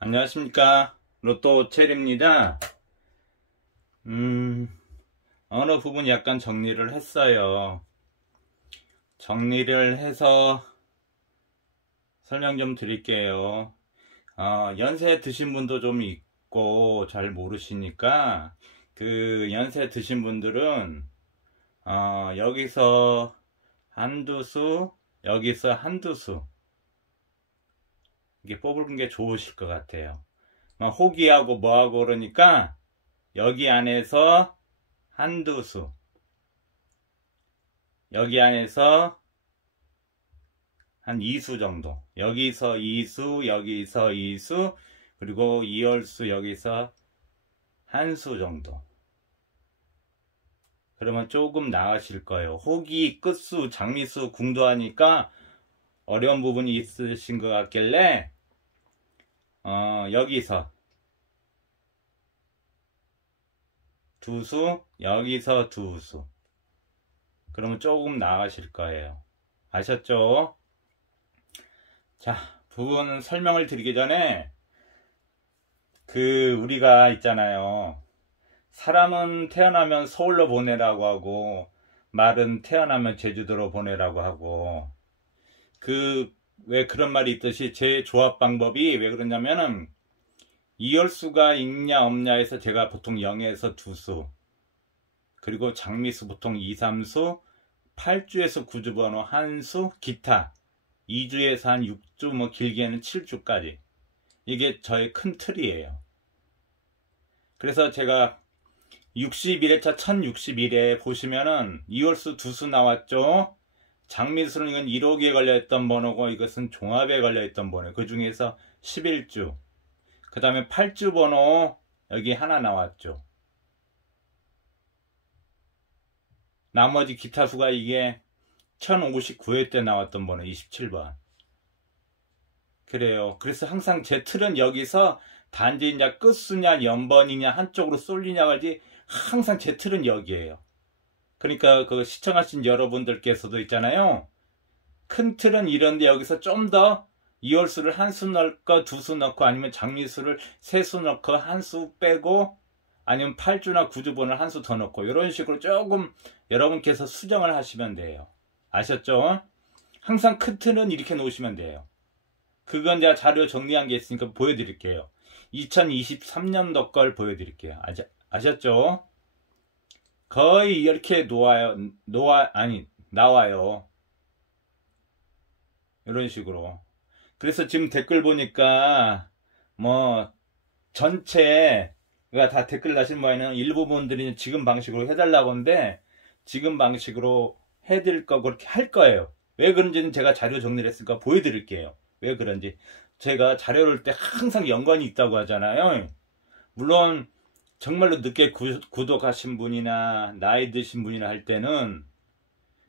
안녕하십니까, 로또 체리입니다. 어느 부분 약간 정리를 했어요. 정리를 해서 설명 좀 드릴게요. 연세 드신 분도 좀 있고 잘 모르시니까 그 연세 드신 분들은 여기서 한두 수, 여기서 한두 수 이게 뽑는 게 좋으실 것 같아요. 막 호기하고 뭐하고 그러니까 여기 안에서 한두 수, 여기 안에서 한 2수 정도, 여기서 2수, 여기서 2수, 그리고 2열수 여기서 한 수 정도. 그러면 조금 나으실 거예요. 호기, 끝수, 장미수, 궁도 하니까 어려운 부분이 있으신 것 같길래 여기서 두 수, 여기서 두 수. 그러면 조금 나으실 거예요. 아셨죠? 자, 부분 설명을 드리기 전에 우리가 있잖아요. 사람은 태어나면 서울로 보내라고 하고 말은 태어나면 제주도로 보내라고 하고 왜 그런 말이 있듯이 제 조합 방법이 왜 그러냐면은 이열수가 있냐 없냐에서 제가 보통 0에서 2수, 그리고 장미수 보통 2, 3수, 8주에서 9주 번호 한 수, 기타 2주에서 한 6주, 뭐 길게는 7주까지. 이게 저의 큰 틀이에요. 그래서 제가 61회차 1061회 보시면은 2월수 2수 나왔죠. 장미수는 이건 1호기에 걸려있던 번호고 이것은 종합에 걸려있던 번호. 그 중에서 11주. 그 다음에 8주 번호 여기 하나 나왔죠. 나머지 기타 수가 이게 1059회 때 나왔던 번호 27번. 그래요. 그래서 항상 제 틀은 여기서 단지 이제 끝수냐 연번이냐 한쪽으로 쏠리냐 하지 항상 제 틀은 여기에요. 그러니까 그 시청하신 여러분들께서도 있잖아요. 큰 틀은 이런데 여기서 좀 더 이월수를 한 수 넣을까 두 수 넣고 아니면 장미수를 세 수 넣고 한 수 빼고 아니면 8주나 9주 번을 한 수 더 넣고 이런 식으로 조금 여러분께서 수정을 하시면 돼요. 아셨죠? 항상 큰 틀은 이렇게 놓으시면 돼요. 그건 제가 자료 정리한 게 있으니까 보여드릴게요. 2023년도 걸 보여드릴게요. 아셨죠? 거의 이렇게 나와요. 이런 식으로. 그래서 지금 댓글 보니까, 뭐, 전체가 다 댓글 나신 모양은 일부분들이 지금 방식으로 해달라고 하는데, 지금 방식으로 해드릴 거 그렇게 할 거예요. 왜 그런지는 제가 자료 정리를 했으니까 보여드릴게요. 왜 그런지. 제가 자료를 때 항상 연관이 있다고 하잖아요. 물론, 정말로 늦게 구독하신 분이나 나이 드신 분이나 할 때는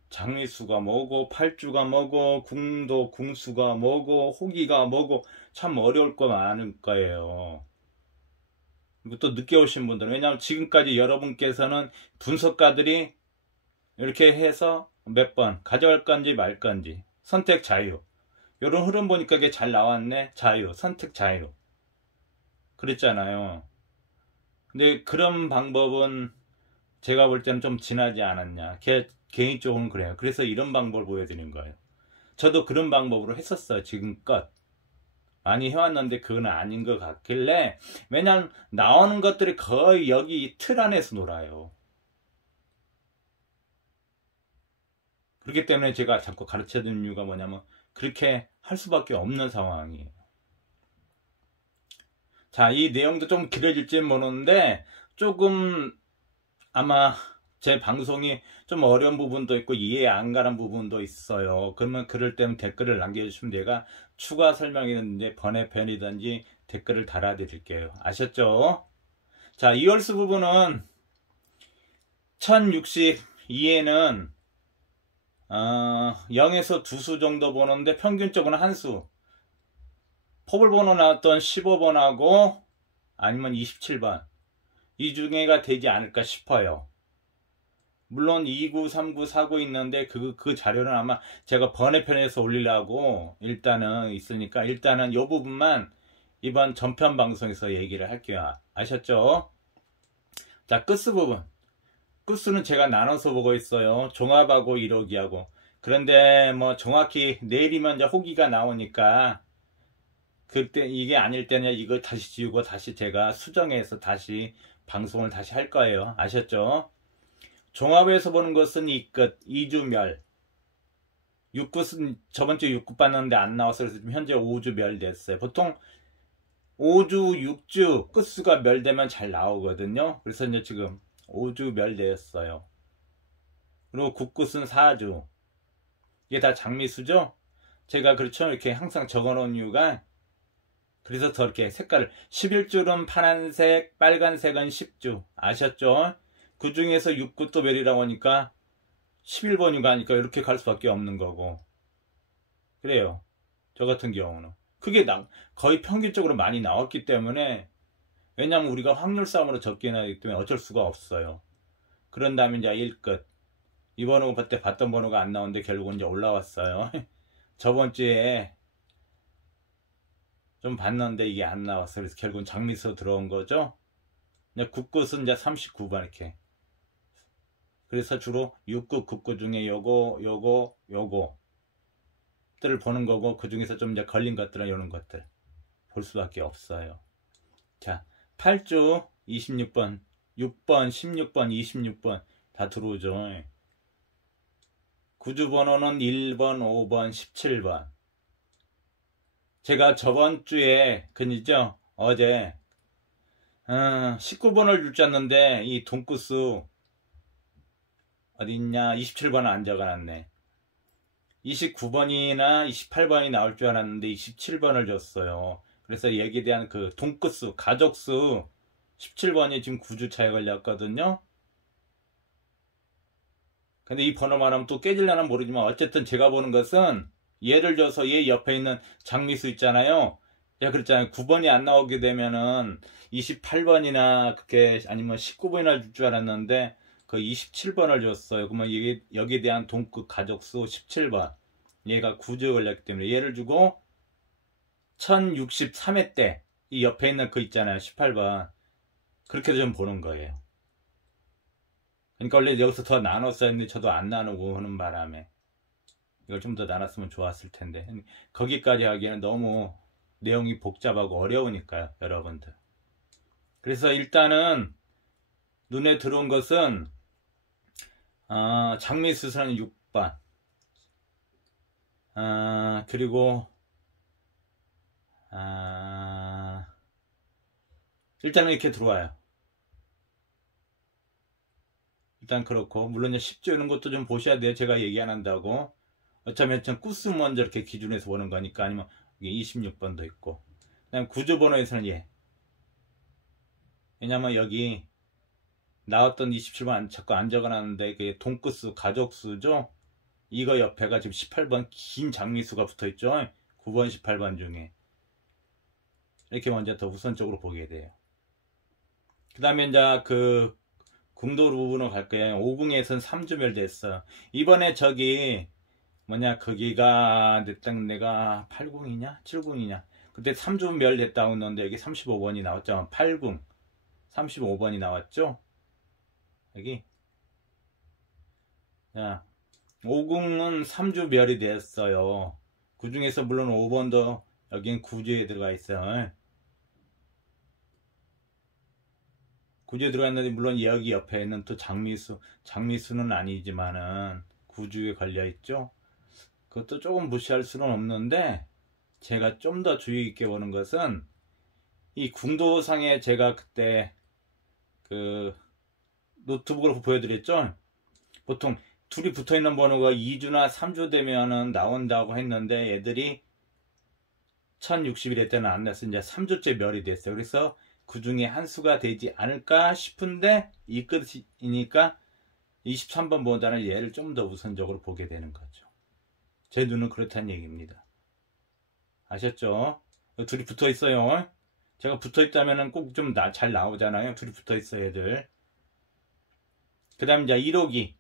장미수가 뭐고 8주가 뭐고 궁도 궁수가 뭐고 호기가 뭐고 참 어려울 거 많을 거예요. 그리고 또 늦게 오신 분들은 왜냐하면 지금까지 여러분께서는 분석가들이 이렇게 해서 몇 번 가져갈 건지 말 건지 선택 자유, 이런 흐름 보니까 이게 잘 나왔네. 자유, 선택 자유 그랬잖아요. 근데 그런 방법은 제가 볼 때는 좀 지나지 않았냐. 개인적으로는 그래요. 그래서 이런 방법을 보여드리는 거예요. 저도 그런 방법으로 했었어요. 지금껏. 많이 해왔는데 그건 아닌 것 같길래, 왜냐면 나오는 것들이 거의 여기 이 틀 안에서 놀아요. 그렇기 때문에 제가 자꾸 가르쳐 드리는 이유가 뭐냐면 그렇게 할 수밖에 없는 상황이에요. 자, 이 내용도 좀 길어질지 모르는데 조금 아마 제 방송이 좀 어려운 부분도 있고 이해 안 가는 부분도 있어요. 그러면 그럴 때는 댓글을 남겨주시면 내가 추가 설명이든지 번외편이든지 댓글을 달아드릴게요. 아셨죠? 자, 이월수 부분은 1062에는 0에서 2수 정도 보는데 평균적으로 한 수. 포블 번호 나왔던 15번하고 아니면 27번. 이 중에가 되지 않을까 싶어요. 물론 2구, 3구, 4구 있는데 그 자료는 아마 제가 번외편에서 올리려고 일단은 있으니까 일단은 이 부분만 이번 전편 방송에서 얘기를 할게요. 아셨죠? 자, 끝수 부분. 끝수는 제가 나눠서 보고 있어요. 종합하고 1호기하고. 그런데 뭐 정확히 내일이면 이제 호기가 나오니까 그때 이게 아닐 때는 이거 다시 지우고 다시 제가 수정해서 다시 방송을 다시 할 거예요. 아셨죠? 종합에서 보는 것은 이 끝, 2주멸. 6끝은 저번 주에 6끝 봤는데 안 나와서 그래서 지금 현재 5주 멸 됐어요. 보통 5주, 6주 끝수가 멸되면 잘 나오거든요. 그래서 이제 지금 5주 멸되었어요. 그리고 9끝은 4주. 이게 다 장미수죠? 제가 그렇죠. 이렇게 항상 적어 놓은 이유가 그래서 더 이렇게 색깔을 11줄은 파란색, 빨간색은 10주. 아셨죠? 그 중에서 6끝도 멸이라고 하니까 11번이 가니까 이렇게 갈 수밖에 없는 거고. 그래요. 저 같은 경우는. 그게 거의 평균적으로 많이 나왔기 때문에 왜냐면 우리가 확률 싸움으로 적게 나기 때문에 어쩔 수가 없어요. 그런 다음에 이제 1끝. 이번 그때 봤던 번호가 안 나오는데 결국은 이제 올라왔어요. 저번 주에 좀 봤는데 이게 안 나왔어요. 그래서 결국은 장미수 들어온 거죠. 이제 9끝은 이제 39번 이렇게. 그래서 주로 6끝, 9끝 중에 요거 들을 보는 거고 그 중에서 좀 이제 걸린 것들은 이런 것들 볼 수밖에 없어요. 자, 8주 26번, 6번, 16번, 26번 다 들어오죠. 9주 번호는 1번, 5번, 17번. 제가 저번 주에 그니죠 어제 19번을 줄 줄 알았는데 이 돈구수 어딨냐 27번을 안 적어놨네. 29번이나 28번이 나올 줄 알았는데 27번을 줬어요. 그래서 여기에 대한 그 돈끝수 가족수 17번이 지금 9주 차에 걸렸거든요. 근데 이 번호만 하면 또 깨질려나 모르지만 어쨌든 제가 보는 것은 예를 들어서 얘 옆에 있는 장미수 있잖아요. 제가 그랬잖아요. 9번이 안 나오게 되면은 28번이나 그렇게 아니면 19번이나 줄 줄 알았는데 그 27번을 줬어요. 그러면 여기에 대한 동급 가족수 17번. 얘가 9주에 걸렸기 때문에 얘를 주고 1063회 때 이 옆에 있는 그 있잖아요. 18번. 그렇게도 좀 보는 거예요. 그러니까 원래 여기서 더 나눴어야 했는데 저도 안 나누고 하는 바람에 이걸 좀 더 나눴으면 좋았을 텐데 거기까지 하기에는 너무 내용이 복잡하고 어려우니까요. 여러분들. 그래서 일단은 눈에 들어온 것은 장미수선은 6번 그리고 일단은 이렇게 들어와요. 일단 그렇고 물론 10조 이런 것도 좀 보셔야 돼요. 제가 얘기 안 한다고 어쩌면 전 구수 먼저 이렇게 기준에서 보는 거니까. 아니면 이게 26번도 있고 그다음 구조 번호에서는 얘 왜냐면 여기 나왔던 27번 자꾸 안 적어놨는데 그게 동끝수 가족수죠. 이거 옆에가 지금 18번 긴 장미수가 붙어있죠. 9번 18번 중에 이렇게 먼저 더 우선적으로 보게 돼요. 그 다음에 이제 그 궁도 부분으로 갈 거예요. 5궁에선 3주멸 됐어. 이번에 저기 뭐냐 거기가 내가 8궁이냐 7궁이냐 그때 3주멸 됐다고 했는데 여기 35번이 나왔죠. 8궁 35번이 나왔죠. 여기 자 5궁은 3주 멸이 됐어요. 그 중에서 물론 5번도 여긴 9주에 들어가 있어요. 9주에 들어가 있는데 물론 여기 옆에는 또 장미수는 아니지만은 9주에 걸려 있죠. 그것도 조금 무시할 수는 없는데 제가 좀 더 주의 있게 보는 것은 이 궁도상에 제가 그때 그 노트북으로 보여드렸죠. 보통 둘이 붙어있는 번호가 2주나 3주 되면은 나온다고 했는데 애들이 1061회 때는 안 나서 이제 3주째 멸이 됐어요. 그래서 그 중에 한 수가 되지 않을까 싶은데 이 끝이니까 23번보다는 얘를 좀 더 우선적으로 보게 되는 거죠. 제 눈은 그렇다는 얘기입니다. 아셨죠? 둘이 붙어 있어요. 제가 붙어 있다면 꼭 좀 잘 나오잖아요. 둘이 붙어 있어요, 애들. 그 다음 이제 1호기.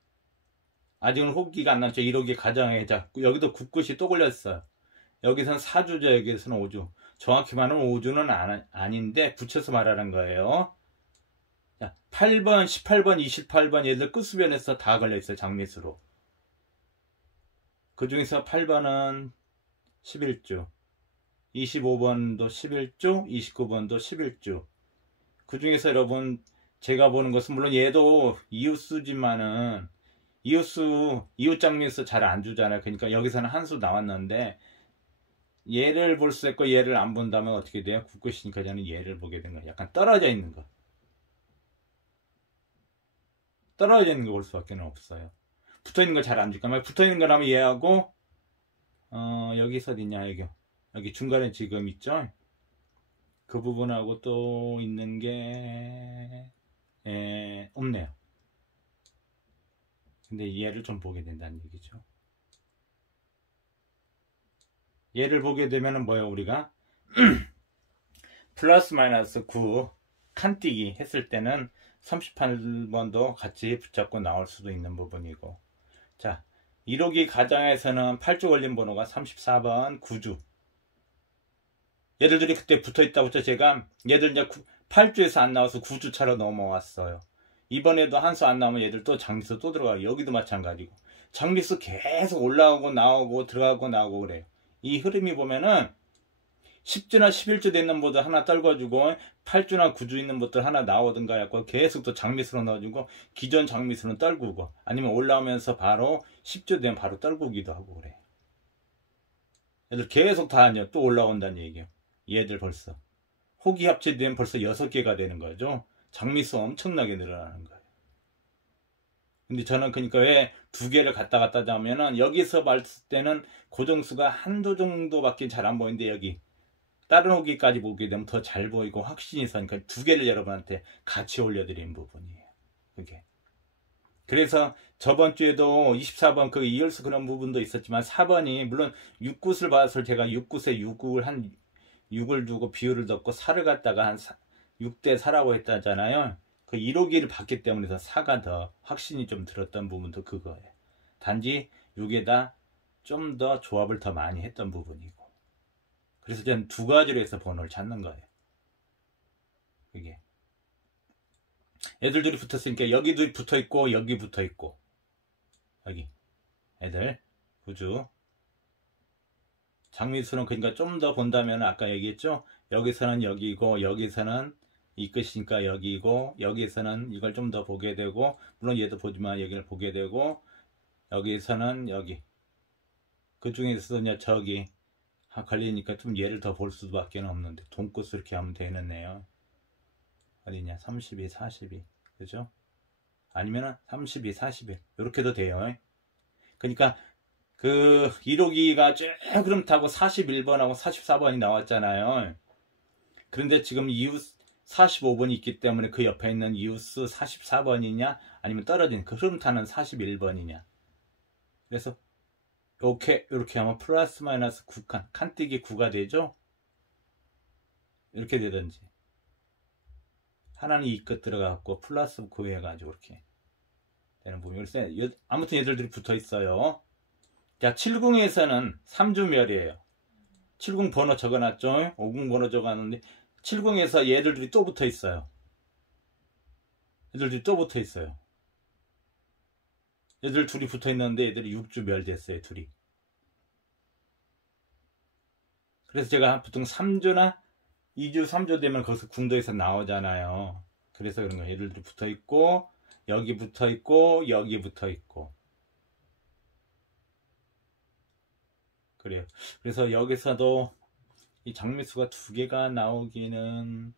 아직은 호기가 안 났죠. 1호기 가정에. 자, 여기도 9끝이 또 걸렸어요. 여기서는 4주죠. 여기서는 5주. 정확히 말하면 5주는 아닌데 붙여서 말하는 거예요. 자, 8번, 18번, 28번 얘들 끝수변에서 다 걸려있어요. 장미수로. 그 중에서 8번은 11주, 25번도 11주, 29번도 11주. 그 중에서 여러분 제가 보는 것은 물론 얘도 이웃수지만은 이웃장미수 잘 안 주잖아요. 그러니까 여기서는 한 수 나왔는데 얘를 볼 수 있고 얘를 안 본다면 어떻게 돼요? 굳것이니까 저는 얘를 보게 된 거예요. 약간 떨어져 있는 거. 떨어져 있는 거 볼 수밖에 없어요. 붙어 있는 걸 잘 안 줄까? 붙어 있는 거라면 얘하고 여기서 어디냐 여기 중간에 지금 있죠? 그 부분하고 또 있는 게 없네요. 근데 얘를 좀 보게 된다는 얘기죠. 얘를 보게 되면은 뭐예요? 우리가 플러스 마이너스 9 칸뛰기 했을 때는 38번도 같이 붙잡고 나올 수도 있는 부분이고, 자 1호기 가정에서는 8주 걸린 번호가 34번 9주. 얘들이 그때 붙어있다부터 제가 얘들 이제 8주에서 안 나와서 9주 차로 넘어왔어요. 이번에도 한 수 안 나오면 얘들 또 장미수 또 들어가요. 여기도 마찬가지고 장미수 계속 올라오고 나오고 들어가고 나오고 그래요. 이 흐름이 보면은 10주나 11주 됐는 보드 하나 떨궈주고 8주나 9주 있는 것들 하나 나오든가 해갖고 계속 또 장미수로 넣어주고 기존 장미수는 떨구고 아니면 올라오면서 바로 10주 되면 바로 떨구기도 하고 그래요. 얘들 계속 다 또 올라온다는 얘기예요. 얘들 벌써 호기 합체되면 벌써 6개가 되는 거죠. 장미수 엄청나게 늘어나는 거예요. 근데 저는 그러니까 왜 2개를 갔다 갔다 하면은 여기서 봤을 때는 고정수가 한두 정도밖에 잘 안 보이는데 여기 다른 호기까지 보게 되면 더 잘 보이고 확신이 있으니까 2개를 여러분한테 같이 올려드린 부분이에요. 그게. 그래서 저번 주에도 24번 그 이열수 그런 부분도 있었지만 4번이 물론 6굿을 봤을 제가 6굿에 6을 한 6을 두고 비율을 넣고 4를 갖다가 한 6대 4라고 했다잖아요. 그 1호기를 봤기 때문에 4가 더 확신이 좀 들었던 부분도 그거예요. 단지 6에다 좀 더 조합을 더 많이 했던 부분이고. 그래서 저는 두 가지로 해서 번호를 찾는 거예요. 이게 애들들이 붙었으니까 여기도 붙어있고 여기 붙어있고 여기 애들 구주 장미수는 그러니까 좀 더 본다면 아까 얘기했죠. 여기서는 여기고 여기서는 이 끝이니까 여기고 여기서는 이걸 좀 더 보게 되고 물론 얘도 보지만 여기를 보게 되고 여기서는 여기 그 중에서 이제 저기 걸리니까 좀 얘를 더 볼 수밖에 없는데 돈끝으로 이렇게 하면 되겠네요. 어디냐 32 42 그죠? 아니면은 32 41 이렇게도 돼요. 그러니까 그 1호기가 쭉 그럼 타고 41번하고 44번이 나왔잖아요. 그런데 지금 이웃 45번이 있기 때문에 그 옆에 있는 이웃수 44번이냐 아니면 떨어진 그 흐름 타는 41번이냐. 그래서 이렇게 하면 플러스 마이너스 9칸 칸뛰기 9가 되죠. 이렇게 되든지 하나는 이 끝 들어가고 플러스 9 해가지고 이렇게 되는 부분이 글쎄 아무튼 얘들이 붙어 있어요. 자 70에서는 3주멸이에요. 70 번호 적어놨죠. 50 번호 적어놨는데 70에서 얘들이 또 붙어 있어요. 얘들이 또 붙어 있어요. 얘들 둘이 붙어 있는데 얘들이 6주멸 됐어요. 둘이. 그래서 제가 보통 3주나 2주 3주 되면 거기서 궁도에서 나오잖아요. 그래서 그런 거예요. 얘들이 붙어 있고 여기 붙어 있고 여기 붙어 있고 그래요. 그래서 여기서도 이 장미수가 2개가 나오기는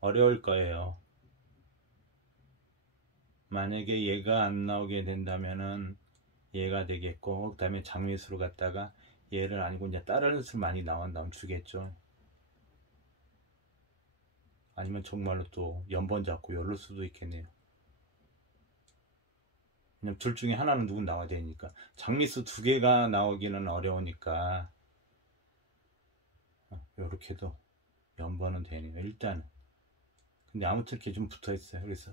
어려울 거예요. 만약에 얘가 안 나오게 된다면은 얘가 되겠고 그 다음에 장미수로 갔다가 얘를 아니고 이제 다른 수 많이 나온다면 주겠죠. 아니면 정말로 또 연번 잡고 열릴 수도 있겠네요. 그냥 둘 중에 하나는 누군 나와야 되니까 장미수 2개가 나오기는 어려우니까 요렇게도 연번은 되네요. 일단은. 근데 아무튼 이렇게 좀 붙어 있어요. 그래서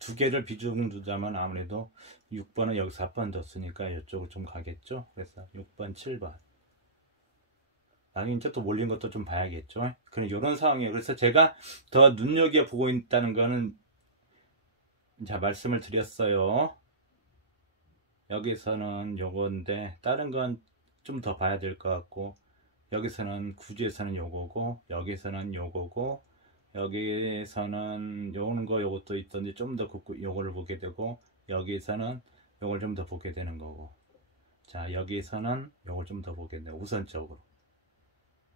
2개를 비중 두자면 아무래도 6번은 여기서 4번 뒀으니까 이쪽으로 좀 가겠죠. 그래서 6번 7번 나중에 이제 또 몰린 것도 좀 봐야겠죠. 그런 이런 상황이에요. 그래서 제가 더 눈여겨보고 있다는 거는 자 말씀을 드렸어요. 여기서는 요건데 다른 건 좀 더 봐야 될 것 같고, 여기서는 구주에서는 요거고, 여기서는 요거고, 여기서는 요것도 있던데 좀 더 요거를 보게 되고, 여기서는 요걸 좀 더 보게 되는 거고, 자 여기서는 요걸 좀 더 보게 되고, 우선적으로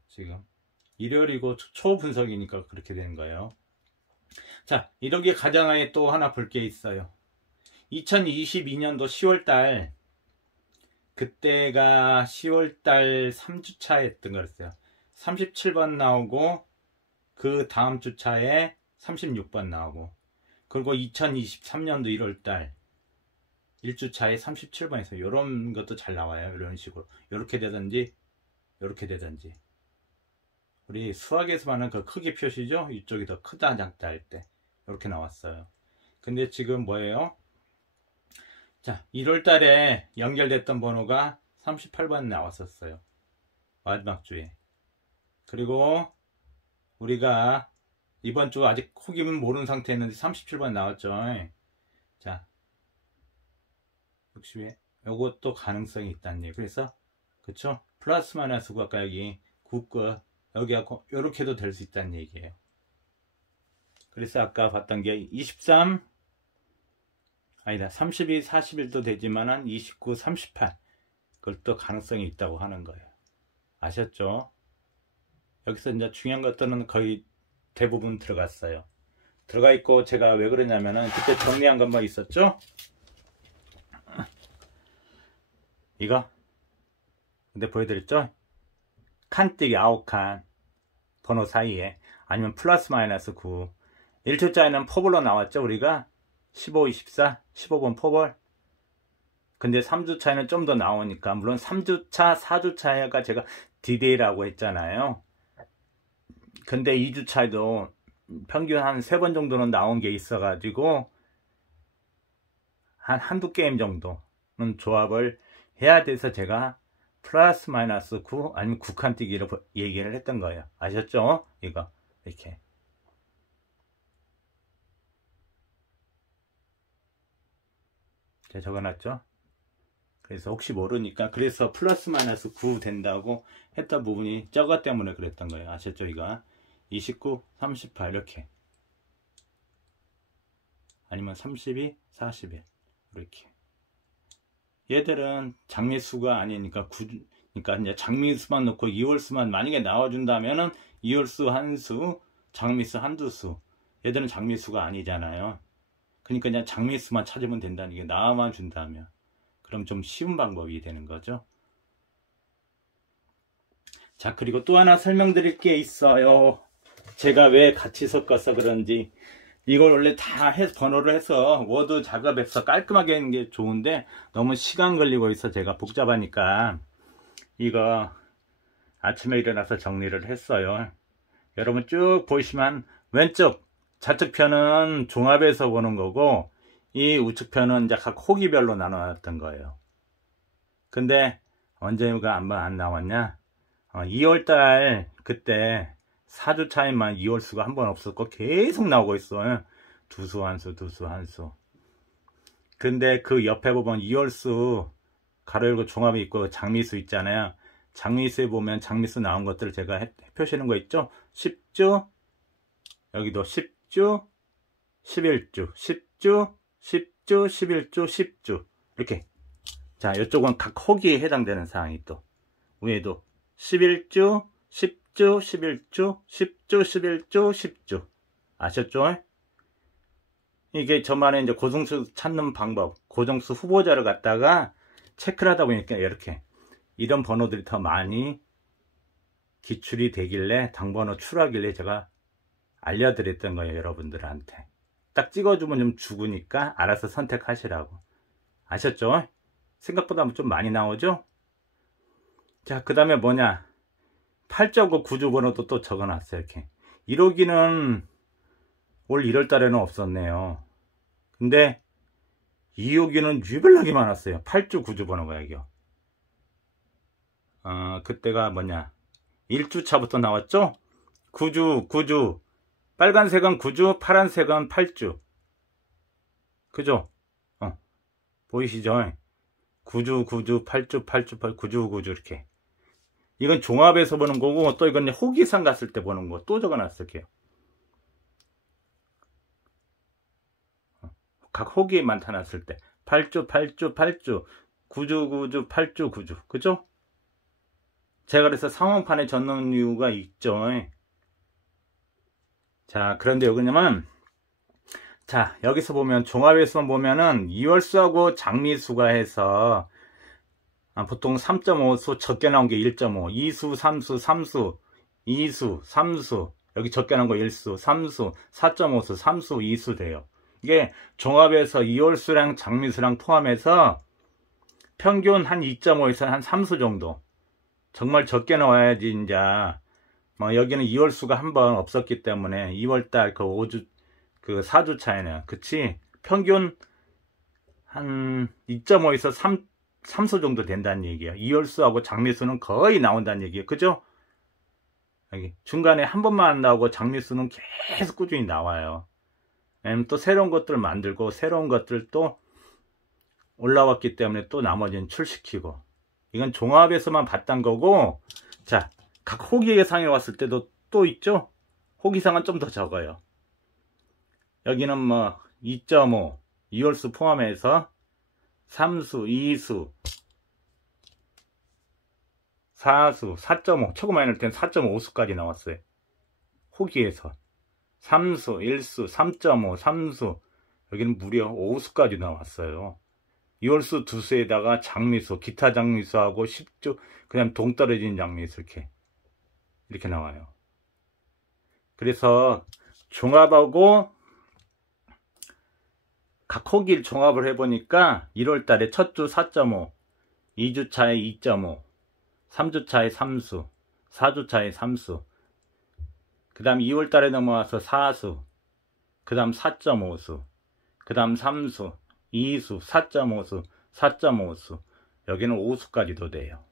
지금 일요일이고 초분석이니까 그렇게 되는 거예요. 자, 이렇게 가장하에 또 하나 볼 게 있어요. 2022년도 10월달, 그때가 10월달 3주차 했던 거였어요. 37번 나오고, 그 다음 주차에 36번 나오고, 그리고 2023년도 1월달 1주차에 37번에서 이런 것도 잘 나와요. 이런 식으로 이렇게 되든지 이렇게 되든지. 우리 수학에서만은 그 크기 표시죠. 이쪽이 더 크다 작다 할 때 이렇게 나왔어요. 근데 지금 뭐예요? 자, 1월달에 연결됐던 번호가 38번 나왔었어요. 마지막 주에. 그리고 우리가 이번 주 아직 후기는 모르는 상태였는데 37번 나왔죠. 자, 60에 요것도 가능성이 있다는 얘기. 그래서 그쵸? 플러스 마이너스가 아까 여기 9거 여기하고 요렇게도 될 수 있다는 얘기예요. 그래서 아까 봤던 게 23 아니다 32, 41도 되지만은 29, 38 그것도 가능성이 있다고 하는 거예요. 아셨죠? 여기서 이제 중요한 것들은 거의 대부분 들어갔어요. 들어가 있고, 제가 왜 그러냐면은 그때 정리한 것만 있었죠? 이거 근데 보여드렸죠? 칸뛰기 9칸 번호 사이에, 아니면 플러스 마이너스 9 1초짜리는 포볼로 나왔죠. 우리가 15, 24 15번 포볼. 근데 3주차에는 좀 더 나오니까, 물론 3주차 4주차가 제가 디데이라고 했잖아요. 근데 2주차에도 평균 한 3번 정도는 나온 게 있어 가지고 한두 게임 정도는 조합을 해야 돼서 제가 플러스 마이너스 9 아니면 9칸 뛰기를 얘기를 했던 거예요. 아셨죠? 이거 이렇게 제가 적어놨죠. 그래서 혹시 모르니까, 그래서 플러스 마이너스 9 된다고 했던 부분이 저거 때문에 그랬던 거예요. 아셨죠? 이거 29, 38 이렇게, 아니면 32, 41 이렇게. 얘들은 장미수가 아니니까 그러니까 이제 장미수만 넣고 2월수만 만약에 나와준다면은 2월수 한수, 장미수 한두 수. 얘들은 장미수가 아니잖아요. 그러니까 그냥 장미수만 찾으면 된다는 게, 나와만 준다면. 그럼 좀 쉬운 방법이 되는 거죠. 자, 그리고 또 하나 설명드릴 게 있어요. 제가 왜 같이 섞어서 그런지. 이걸 원래 다 해서 번호를 해서 워드 작업해서 깔끔하게 하는 게 좋은데, 너무 시간 걸리고 있어 제가 복잡하니까 이거 아침에 일어나서 정리를 했어요. 여러분 쭉 보시면 왼쪽 좌측 편은 종합해서 보는 거고, 이 우측 편은 이제 각 호기별로 나눠놨던 거예요. 근데 언제가 안 나왔냐? 2월달 그때 4주 차이만 2월수가 한 번 없었고 계속 나오고 있어요. 두수 한수 두수 한수. 근데 그 옆에 보면 2월수 가로 열고 종합이 있고 장미수 있잖아요. 장미수에 보면 장미수 나온 것들을 제가 표시하는 거 있죠. 10주, 여기도 10주, 11주, 10주, 10주, 11주, 10주 이렇게. 자, 이쪽은 각 호기에 해당되는 사항이 또 위에도 11주, 10주, 11주, 10주, 11주, 10주. 아셨죠? 이게 저만의 이제 고정수 찾는 방법, 고정수 후보자를 갖다가 체크를 하다 보니까 이렇게 이런 번호들이 더 많이 기출이 되길래, 당번호 출하길래 제가 알려드렸던 거예요. 여러분들한테 딱 찍어주면 좀 죽으니까 알아서 선택하시라고. 아셨죠? 생각보다 좀 많이 나오죠? 자, 그 다음에 뭐냐, 8.9 구조번호도 또 적어놨어요. 이렇게 1호기는 올 1월달에는 없었네요. 근데 2호기는 유별나게 많았어요. 8주 구조번호가 여기요. 그때가 뭐냐, 1주차부터 나왔죠? 구주. 빨간색은 구주, 파란색은 8주. 그죠? 보이시죠? 구주, 8주, 9주 이렇게. 이건 종합에서 보는 거고, 또 이건 호기상 갔을 때 보는 거 또 적어놨을게요. 각 호기에만 나타났을 때 8주, 9주, 8주. 그죠? 제가 그래서 상황판에 적는 이유가 있죠. 자, 그런데 여기냐면, 자, 여기서 보면 종합에서 보면은 이월수하고 장미수가 해서 보통 3.5수 적게 나온 게 1.5, 2수, 3수, 3수, 2수, 3수, 여기 적게 나온 거 1수, 3수, 4.5수, 3수, 2수 돼요. 이게 종합에서 이월수랑 장미수랑 포함해서 평균 한 2.5에서 한 3수 정도. 정말 적게 나와야지, 이제, 여기는 2월수가 한 번 없었기 때문에 2월달 그 5주, 그 4주 차에는, 그치? 평균 한 2.5에서 3수 정도 된다는 얘기예요. 2월수하고 장미수는 거의 나온다는 얘기예요. 그죠? 여기 중간에 한 번만 안 나오고 장미수는 계속 꾸준히 나와요. 왜냐면 또 새로운 것들을 만들고 새로운 것들 또 올라왔기 때문에 또 나머지는 출시키고. 이건 종합에서만 봤던 거고, 자, 각 호기 예상에 왔을 때도 또 있죠? 호기상은 좀 더 적어요. 여기는 2.5, 2월수 포함해서 3수, 2수, 4수, 4.5, 최고 많이 날 때는 4.5수까지 나왔어요. 호기에서. 3수, 1수, 3.5, 3수, 여기는 무려 5수까지 나왔어요. 2월수 2수에다가 장미수, 기타 장미수하고 10주, 그냥 동떨어진 장미수 이렇게 나와요. 그래서 종합하고 각 호기를 종합을 해보니까 1월달에 첫 주 4.5, 2주차에 2.5, 3주차에 3수, 4주차에 3수, 그 다음 2월달에 넘어와서 4수, 그 다음 4.5수, 그 다음 3수, 2수, 4.5수, 4.5수, 여기는 5수까지도 돼요.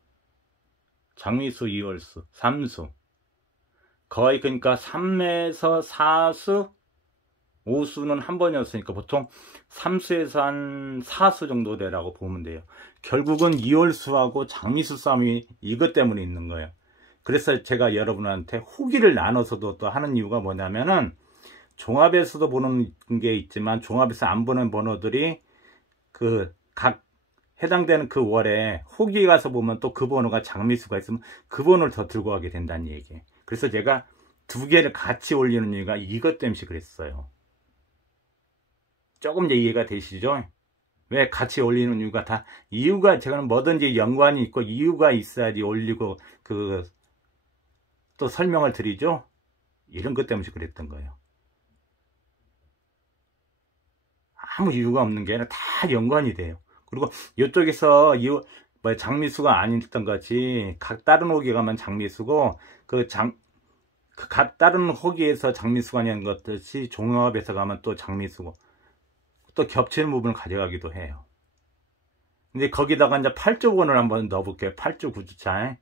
장미수, 2월수, 3수. 거의 그러니까 3에서 4수, 5수는 한 번이었으니까 보통 3수에서 한 4수 정도 되라고 보면 돼요. 결국은 2월수하고 장미수 싸움이 이것 때문에 있는 거예요. 그래서 제가 여러분한테 후기를 나눠서도 또 하는 이유가 뭐냐면은, 종합에서도 보는 게 있지만 종합에서 안 보는 번호들이 그 각 해당되는 그 월에 호기에 가서 보면 또 그 번호가 장미수가 있으면 그 번호를 더 들고 가게 된다는 얘기예요. 그래서 제가 두 개를 같이 올리는 이유가 이것 때문에 그랬어요. 조금 이해가 되시죠? 왜 같이 올리는 이유가 다 이유가, 제가 뭐든지 연관이 있고 이유가 있어야지 올리고 또 설명을 드리죠. 이런 것 때문에 그랬던 거예요. 아무 이유가 없는 게 아니라 다 연관이 돼요. 그리고 이쪽에서 장미수가 아니었던 거지, 각 다른 호기 가면 장미수고, 각 다른 호기에서 장미수가 아닌 것듯이 종합에서 가면 또 장미수고, 또 겹치는 부분을 가져가기도 해요. 근데 거기다가 이제 8주 번호를 한번 넣어볼게요. 8주 9주차.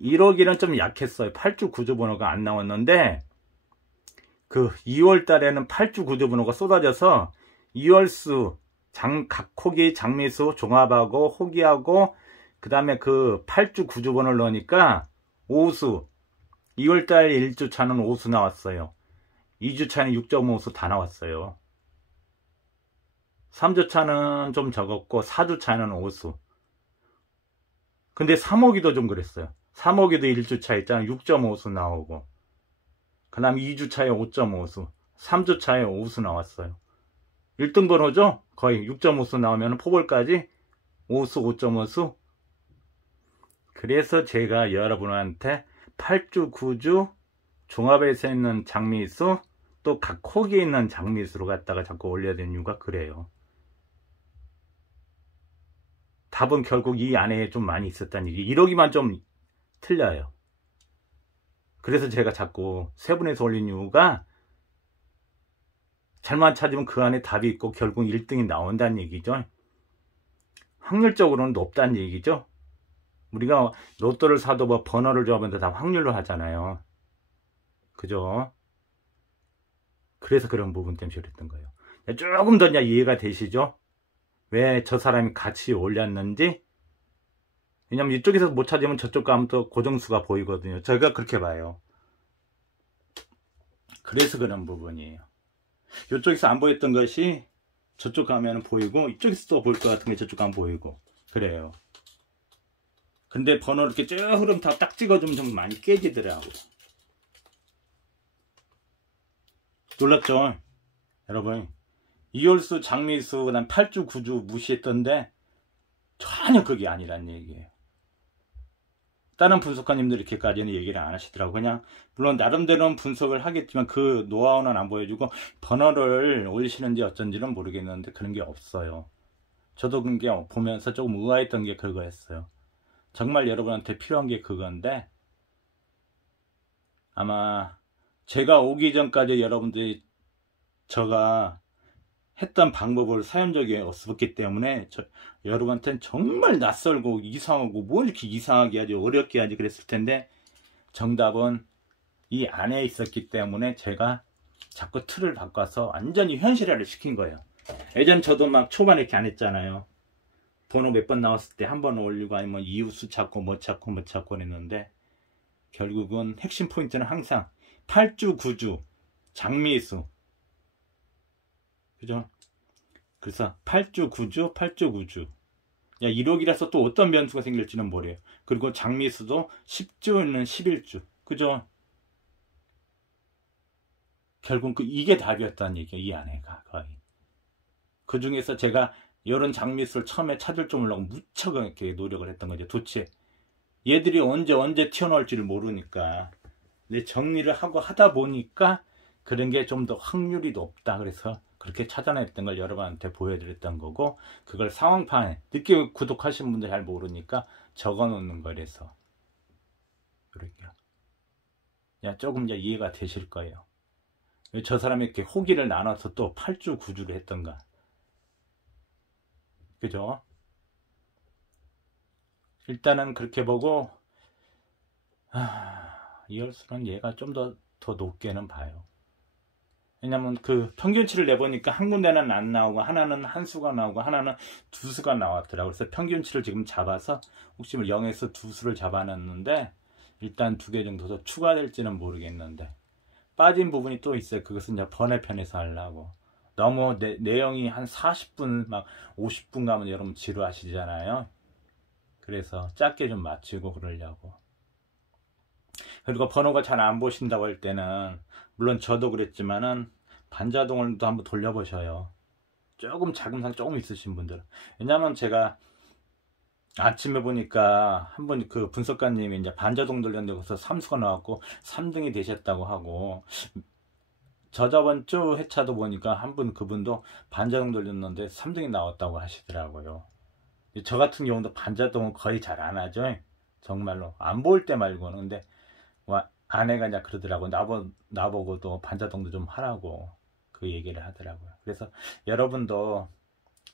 1호기는 좀 약했어요. 8주 9주 번호가 안 나왔는데, 그 2월 달에는 8주 9주 번호가 쏟아져서 2월수, 각 호기 장미수 종합하고 호기하고 그 다음에 그 8주 9주 번호를 넣으니까 5수, 2월달 1주차는 5수 나왔어요. 2주차는 6.5수 다 나왔어요. 3주차는 좀 적었고 4주차는 5수. 근데 3호기도 좀 그랬어요. 3호기도 1주차 있잖아요. 6.5수 나오고, 그 다음 2주차에 5.5수, 3주차에 5수 나왔어요. 1등 번호죠? 거의 6.5수 나오면 포볼까지 5수, 5.5수. 그래서 제가 여러분한테 8주, 9주 종합에서 있는 장미수, 또 각 호기에 있는 장미수로 갖다가 자꾸 올려야 되는 이유가 그래요. 답은 결국 이 안에 좀 많이 있었다는 얘기. 1호기만 좀 틀려요. 그래서 제가 자꾸 세분에서 올린 이유가, 잘만 찾으면 그 안에 답이 있고 결국 1등이 나온다는 얘기죠. 확률적으로는 높다는 얘기죠. 우리가 로또를 사도 뭐 번호를 줘보면 다 확률로 하잖아요. 그죠? 그래서 그런 부분 때문에 그랬던 거예요. 조금 더 이제 이해가 되시죠? 왜 저 사람이 같이 올렸는지. 왜냐면 이쪽에서 못 찾으면 저쪽 가면 또 고정수가 보이거든요. 제가 그렇게 봐요. 그래서 그런 부분이에요. 이쪽에서 안 보였던 것이 저쪽 가면 보이고, 이쪽에서 또 보일 것 같은 게 저쪽 가면 보이고, 그래요. 근데 번호 이렇게 쭉 흐름 다 딱 찍어주면 좀 많이 깨지더라고. 놀랍죠? 여러분, 이홀수, 장미수, 그다음 8주, 9주 무시했던데 전혀 그게 아니란 얘기예요. 다른 분석가님들 이렇게까지는 얘기를 안 하시더라고. 그냥 물론 나름대로는 분석을 하겠지만 그 노하우는 안 보여주고 번호를 올리시는지 어쩐지는 모르겠는데 그런 게 없어요. 저도 그게 보면서 조금 의아했던 게 그거였어요. 정말 여러분한테 필요한 게 그건데, 아마 제가 오기 전까지 여러분들이 제가 했던 방법을 사용 적이 없었기 때문에 여러분한테는 정말 낯설고 이상하고 뭐 이렇게 이상하게 하지, 어렵게 하지 그랬을 텐데, 정답은 이 안에 있었기 때문에 제가 자꾸 틀을 바꿔서 완전히 현실화를 시킨 거예요. 예전 저도 막 초반에 이렇게 안 했잖아요. 번호 몇 번 나왔을 때 한 번 올리고 아니면 이웃수 찾고 뭐 찾고 했는데, 결국은 핵심 포인트는 항상 8주 9주 장미수, 그죠? 그래서 8주 9주 8주 9주, 야 1억이라서 또 어떤 변수가 생길지는 모르요. 그리고 장미수도 10주는 11주, 그죠? 결국 이게 답이었다는 얘기예요. 이 안에가 거의. 그 중에서 제가 이런 장미수를 처음에 찾을 줄 몰라고 무척 이렇게 노력을 했던 거죠. 도대체 얘들이 언제 튀어나올지를 모르니까. 근데 정리를 하고 하다 보니까 그런 게 좀 더 확률이 높다. 그래서 그렇게 찾아냈던 걸 여러분한테 보여드렸던 거고, 그걸 상황판에 늦게 구독하신 분들 잘 모르니까 적어 놓는 거라서 그럴게요. 야, 조금 이제 이해가 되실 거예요. 저 사람이 이렇게 호기를 나눠서 또 8주 9주를 했던가, 그죠? 일단은 그렇게 보고, 이월수는 얘가 좀 더 높게는 봐요. 왜냐면 그 평균치를 내보니까 한 군데는 안 나오고, 하나는 한 수가 나오고, 하나는 두 수가 나왔더라고요. 그래서 평균치를 지금 잡아서 혹시 0에서 두 수를 잡아놨는데, 일단 2개 정도 더 추가될지는 모르겠는데, 빠진 부분이 또 있어요. 그것은 이제 번외편에서 하려고. 너무 내용이 한 40분 막 50분 가면 여러분 지루하시잖아요. 그래서 짧게 좀 맞추고 그러려고. 그리고 번호가 잘 안 보신다고 할 때는, 물론 저도 그랬지만은 반자동을 또 한번 돌려보셔요. 조금 자금상 조금 있으신 분들. 왜냐면 제가 아침에 보니까 한 분 그 분석가님이 이제 반자동 돌렸는데 거기서 3수가 나왔고 3등이 되셨다고 하고, 저저번 주 회차도 보니까 한 분, 그분도 반자동 돌렸는데 3등이 나왔다고 하시더라고요. 저 같은 경우도 반자동은 거의 잘 안 하죠. 정말로 안 보일 때 말고는. 근데 아내가 이제 그러더라고. 나보고도 반자동도 좀 하라고 그 얘기를 하더라고요. 그래서 여러분도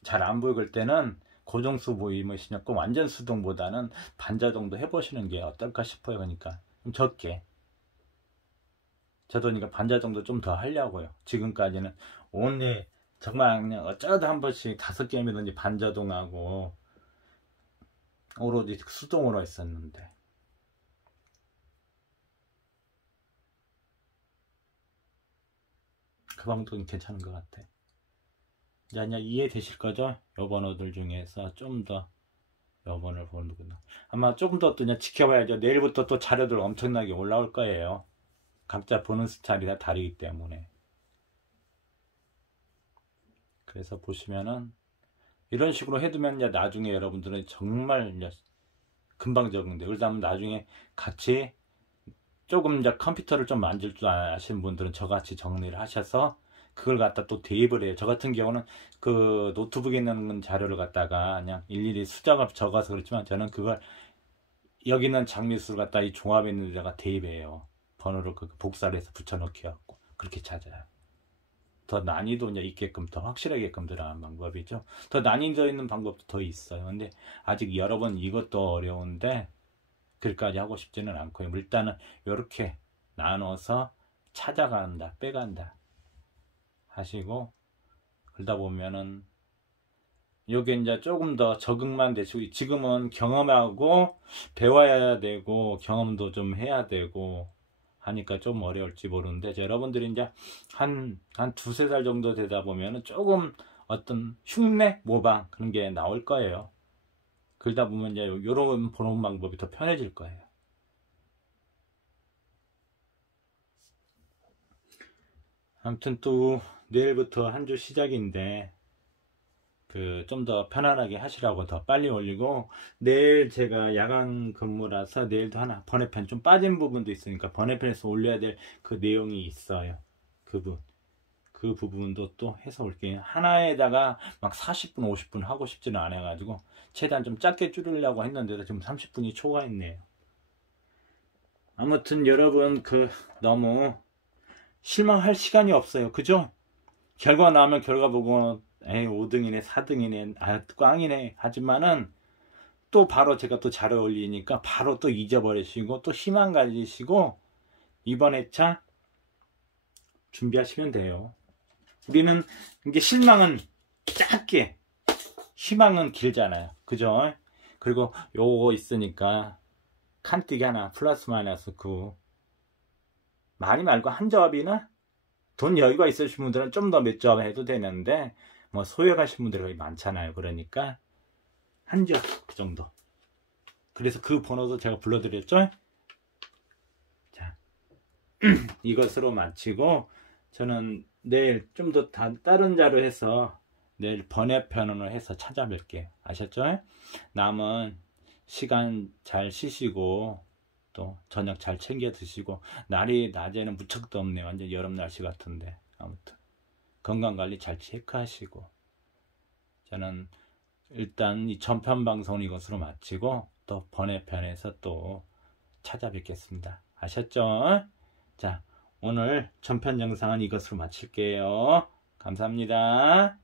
잘 안 보일 때는 고정수 보이시면 꼭 완전 수동보다는 반자동도 해보시는 게 어떨까 싶어요. 그러니까 좀 적게. 저도 그러니까 반자동도 좀 더 하려고요. 지금까지는 온리 정말 그냥 어쩌다 한 번씩 5게임이든지 반자동하고 오로지 수동으로 했었는데, 그 방법은 괜찮은 것 같아. 이제 이해되실 거죠? 요 번호들 중에서 좀 더 요 번호를 보는구나. 아마 조금 더 또 그냥 지켜봐야죠. 내일부터 또 자료들 엄청나게 올라올 거예요. 각자 보는 스타일이 다 다르기 때문에. 그래서 보시면은 이런 식으로 해두면 이제 나중에 여러분들은 정말 이제 금방 적응돼. 그러다 나중에 같이 조금 이제 컴퓨터를 좀 만질 줄 아시는 분들은 저같이 정리를 하셔서 그걸 갖다 또 대입을 해요. 저 같은 경우는 그 노트북에 있는 자료를 갖다가 그냥 일일이 숫자가 적어서 그렇지만, 저는 그걸 여기 있는 장미수를 갖다 이 종합에 있는 데다가 대입해요. 번호를 그 복사를 해서 붙여넣기 해갖고 그렇게 찾아요. 더 난이도 이제 있게끔 더 확실하게끔 들어가는 방법이죠. 더 난이도 있는 방법도 더 있어요. 근데 아직 여러 번 이것도 어려운데 그렇게까지 하고 싶지는 않고요. 일단은 이렇게 나눠서 찾아간다, 빼간다 하시고 그러다 보면은 요게 이제 조금 더 적응만 되시고 지금은 경험하고 배워야 되고 경험도 좀 해야 되고 하니까 좀 어려울지 모르는데 여러분들이 이제 한 두세 달 정도 되다 보면은 조금 어떤 흉내 모방 그런 게 나올 거예요. 그러다 보면 이제 요런 보는 방법이 더 편해질 거예요. 아무튼 또 내일부터 한 주 시작인데 좀 더 편안하게 하시라고 더 빨리 올리고 내일 제가 야간 근무라서 내일도 하나 번외편 좀 빠진 부분도 있으니까 번외편에서 올려야 될 그 내용이 있어요. 그 부분도 또 해서 올게요. 하나에다가 막 40분 50분 하고 싶지는 않아 가지고 최대한 좀 짧게 줄이려고 했는데도 지금 30분이 초과했네요. 아무튼 여러분 너무 실망할 시간이 없어요. 그죠? 결과 나오면 결과 보고 에이 5등이네 4등이네 꽝이네 하지만은 또 바로 제가 또 잘 어울리니까 바로 또 잊어버리시고 또 희망 가지시고 이번 회차 준비하시면 돼요. 우리는 이게 실망은 짧게 희망은 길잖아요. 그죠? 그리고 요거 있으니까 칸뛰기 하나 플러스 마이너스 9 많이 말고 한 접이나 돈 여유가 있으신 분들은 좀 더 몇 접 해도 되는데 뭐 소액하신 분들이 거의 많잖아요. 그러니까 한 접 그 정도. 그래서 그 번호도 제가 불러드렸죠. 자 이것으로 마치고 저는 내일 좀 더 다른 자료 해서 내일 번외편으로 해서 찾아뵐게요. 아셨죠? 남은 시간 잘 쉬시고 또 저녁 잘 챙겨 드시고 날이 낮에는 무척 덥네요. 완전 여름 날씨 같은데 아무튼 건강관리 잘 체크하시고 저는 일단 이 전편 방송은 이것으로 마치고 또 번외편에서 또 찾아뵙겠습니다. 아셨죠? 자 오늘 전편 영상은 이것으로 마칠게요. 감사합니다.